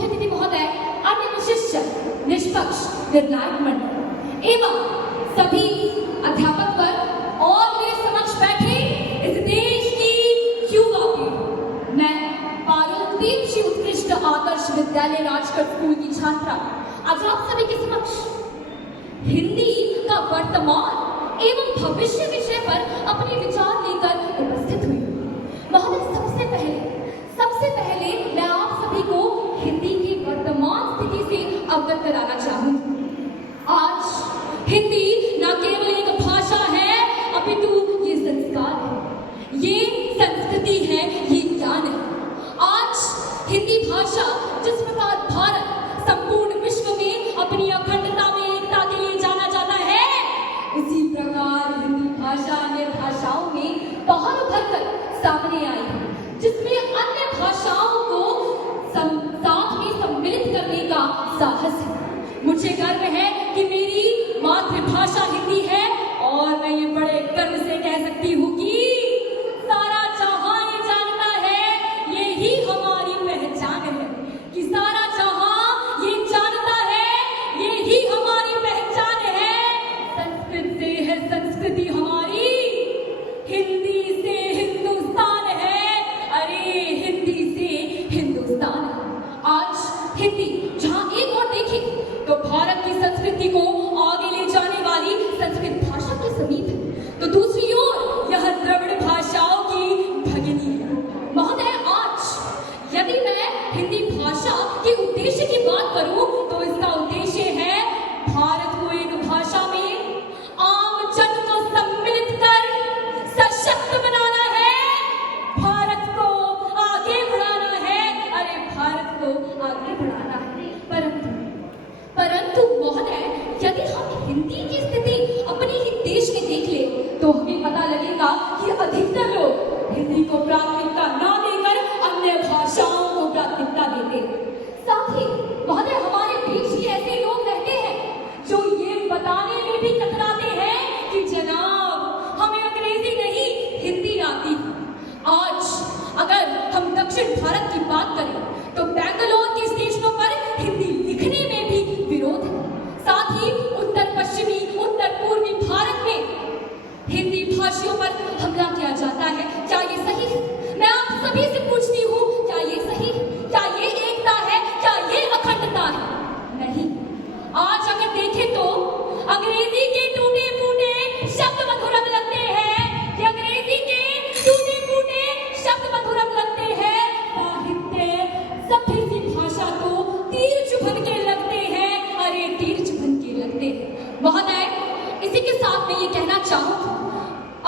मुख्य अतिथि महोदय, अन्य विशिष्ट निष्पक्ष निर्णायक मंडल एवं सभी अध्यापक वर्ग और मेरे समक्ष बैठे इस देश की युवा पीढ़ी, मैं पारुलदीप श्री उत्कृष्ट आदर्श विद्यालय राजगढ़ स्कूल की छात्रा आज आप सभी के समक्ष हिंदी का वर्तमान एवं भविष्य विषय पर अपने विचार लेकर उपस्थित हुई। महोदय, सबसे पहले मैं आप सभी को हिंदी की वर्तमान स्थिति से अवगत कराना चाहूंगी। आज हिंदी न केवल एक भाषा है, अपितु ये संस्कार है, ये संस्कृति है, ये ज्ञान है। आज हिंदी भाषा जिस प्रकार भारत संपूर्ण विश्व में अपनी अखंडता में एकता के लिए जाना जाता है, इसी प्रकार हिंदी भाषा अन्य भाषाओं में बाहर उभर कर सामने आई है, जिसमें अन्य भाषाओं को साथ में सम्मिलित करने का साहस है। मुझे गर्व है कि मेरी मातृभाषा हिंदी है और मैं ये बड़े गर्व से कह सकती हूँ कि सारा जहां ये जानता है, यही हमारी पहचान है। कि सारा जहां ये जानता है, यही हमारी पहचान है। संस्कृत से है संस्कृति हमारी, हिंदी से हिंदुस्तान है, अरे हिंदी से हिंदुस्तान है। आज हिंदी जहां एक और देखें तो भारत की संस्कृति को आगे ले जाने वाली संस्कृत भाषा के समीप है, तो दूसरी ओर यह द्रविड़ भाषाओं की भगिनी है। महोदय, आज यदि मैं हिंदी भाषा के उद्देश्य की बात करूं तो इसका उद्देश्य है भारत को एक भाषा में आम जन को सम्मिलित कर सशक्त बनाना है, भारत को आगे बढ़ाना है, अरे भारत को आगे बढ़ाना है। परंतु महोदय, यदि हम हिंदी की स्थिति अपने ही देश में देख ले तो हमें पता लगेगा कि अधिकतर लोग हिंदी को प्राथमिकता न देकर अन्य भाषाओं को प्राथमिकता देते हैं। साथ ही महोदय, हमारे बीच ही ऐसे लोग रहते हैं जो ये बताने में भी कतराते हैं कि जनाब हमें अंग्रेजी नहीं हिंदी आती। आज अगर हम दक्षिण भारत की बात करें तो बेंगलोर के स्टेशनों पर हिंदी लिखने में भी विरोध है। साथ ही उत्तर पश्चिमी उत्तर पूर्वी भारत में हिंदी भाषियों पर हमला किया जाता है। क्या ये सही है? मैं आप सभी से पूछती हूँ, क्या ये सही है? क्या ये एकता है? क्या ये अखंडता है? नहीं। आज अगर देखें तो अंग्रेजी के टूटे फूटे शब्द मधुरम लगते हैं, कि अंग्रेजी के टूटे फूटे शब्द मधुरम लगते हैं, साहित्य सभी सी भाषा को तीर चुभन के लगते हैं, अरे तीर चुभन के लगते हैं। महोदय, इसी के साथ मैं ये कहना चाहूँगी,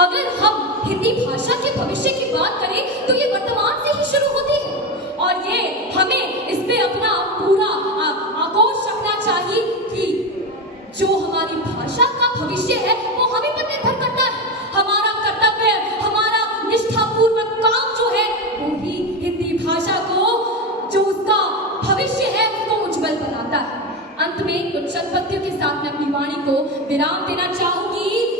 अगर हम हिंदी भाषा के भविष्य की बात करें तो ये वर्तमान से ही शुरू होती है और ये हमें इस पे अपना पूरा आक्रोश रखना चाहिए कि जो हमारी भाषा का भविष्य है वो हमें पर निर्भर करता है। हमारा कर्तव्य, हमारा निष्ठापूर्वक काम जो है वो ही हिंदी भाषा को, जो उसका भविष्य है उसको उज्जवल बनाता है। अंत में कुछ चंद पत्तियों के साथ मैं अपनी वाणी को विराम देना चाहूंगी।